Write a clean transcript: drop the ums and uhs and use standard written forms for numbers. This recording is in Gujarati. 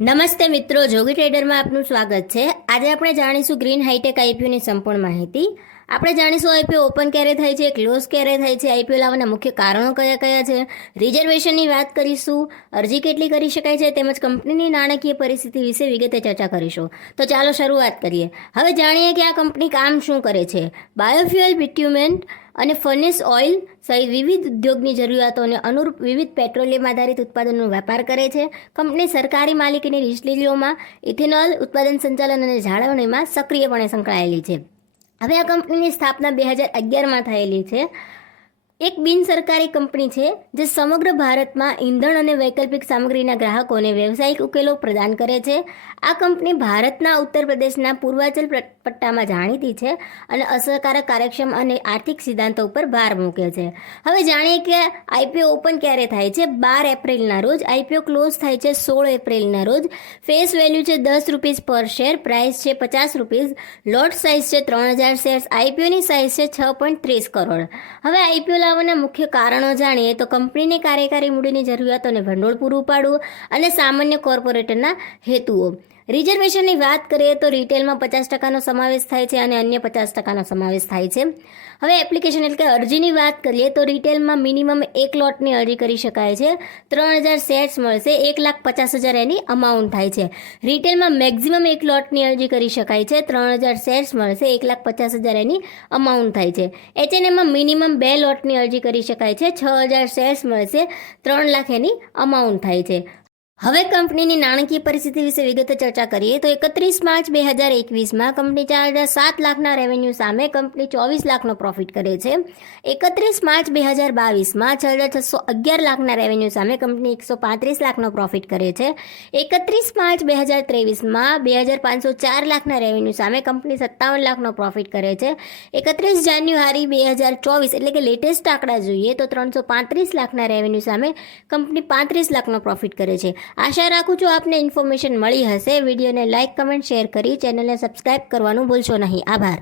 નમસ્તે મિત્રો, જોગી ટ્રેડરમાં આપનું સ્વાગત છે। આજે આપણે જાણીશું ગ્રીન હાઈટેક આઈપીઓની સંપૂર્ણ માહિતી। આપણે જાણીશું આઈપીઓ ઓપન ક્યારે થાય છે, ક્લોઝ ક્યારે થાય છે, આઈપીઓ લાવવાના મુખ્ય કારણો કયા કયા છે, રિઝર્વેશનની વાત કરીશું, અરજી કેટલી કરી શકાય છે, તેમજ કંપનીની નાણાકીય પરિસ્થિતિ વિશે વિગતે ચર્ચા કરીશું। તો ચાલો શરૂઆત કરીએ। હવે જાણીએ કે આ કંપની કામ શું કરે છે। બાયોફ્યુઅલ, બિટ્યુમેન અને ફર્નેસ ઓઇલ સહિત વિવિધ ઉદ્યોગની જરૂરિયાતોને અનુરૂપ વિવિધ પેટ્રોલિયમ આધારિત ઉત્પાદનનો વેપાર કરે છે। કંપની સરકારી માલિકીની ડિસ્ટિલરીઓમાં ઇથેનોલ ઉત્પાદન, સંચાલન અને જાળવણીમાં સક્રિયપણે સંકળાયેલી છે। હવે આ કંપનીની સ્થાપના 2011માં થયેલી છે। એક બિનસરકારી કંપની છે જે સમગ્ર ભારતમાં ઈંધણ અને વૈકલ્પિક સામગ્રીના ગ્રાહકોને વ્યવસાયિક ઉકેલો પ્રદાન કરે છે। આ કંપની ભારતના ઉત્તર પ્રદેશના પૂર્વાચલ પટ્ટામાં જાણીતી છે અને અસરકારક, કાર્યક્ષમ અને આર્થિક સિદ્ધાંતો ઉપર ભાર મૂકે છે। હવે જાણીએ કે આઈપીઓ ઓપન ક્યારે થાય છે। 12 એપ્રિલના રોજ। આઈપીઓ ક્લોઝ થાય છે 16 એપ્રિલના રોજ। ફેસ વેલ્યુ છે ₹10 પર શેર, પ્રાઇસ છે ₹50, લોટ સાઇઝ છે 3000 શેર્સ, આઈપીઓની સાઇઝ છે 6.30 કરોડ। હવે આઈપીઓ લાવવાના મુખ્ય કારણો જાણીએ તો કંપનીની કાર્યકારી મૂડીની જરૂરિયાતોને ભંડોળ પૂરું પાડવું અને સામાન્ય કોર્પોરેટરના હેતુઓ। રિઝર્વેશનની વાત કરીએ તો રિટેલમાં 50%નો સમાવેશ થાય છે અને અન્ય 50%નો સમાવેશ થાય છે। હવે એપ્લિકેશન એટલે કે અરજીની વાત કરીએ તો રિટેલમાં મિનિમમ 1 લોટની અરજી કરી શકાય છે। 3000 શેર્સ મળશે, 1,50,000 એની અમાઉન્ટ થાય છે। રિટેલમાં મેક્ઝિમમ 1 લોટની અરજી કરી શકાય છે। 3000 શેર્સ મળશે, 1,50,000 એની અમાઉન્ટ થાય છે। એચએનએમમાં મિનિમમ 2 લોટની અરજી કરી શકાય છે। 6000 શેર્સ મળશે, 3 લાખ એની અમાઉન્ટ થાય છે। હવે કંપનીની નાણાકીય પરિસ્થિતિ વિશે વિગતે ચર્ચા કરીએ તો 31 માર્ચ 2021માં કંપની 4,007 લાખના રેવન્યુ સામે કંપની 24 લાખનો પ્રોફિટ કરે છે। 31 માર્ચ 2022માં 6,611 લાખના રેવન્યુ સામે કંપની 135 લાખનો પ્રોફિટ કરે છે। 31 માર્ચ 2023માં 2,504 લાખના રેવન્યુ સામે કંપની 57 લાખનો પ્રોફિટ કરે છે। 31 જાન્યુઆરી 2024 એટલે કે લેટેસ્ટ આંકડા જોઈએ તો 335 લાખના રેવન્યુ સામે કંપની 35 લાખનો પ્રોફિટ કરે છે। આશા રાખું છું આપને ઇન્ફોર્મેશન મળી હશે। વિડીયોને લાઇક, કમેન્ટ, શેર કરી ચેનલને સબસ્ક્રાઇબ કરવાનું ભૂલશો નહીં। આભાર।